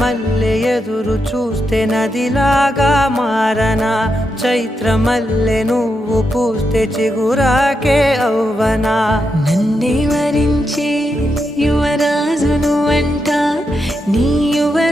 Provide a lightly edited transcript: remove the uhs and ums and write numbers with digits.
మల్లె ఎదురు చూస్తే నదిలాగా మారనా, చైత్రమల్లె నువ్వు పూస్తే చిగురాకే అవ్వనా. నన్నే వరించే యువరాజును అంట నీ యువరా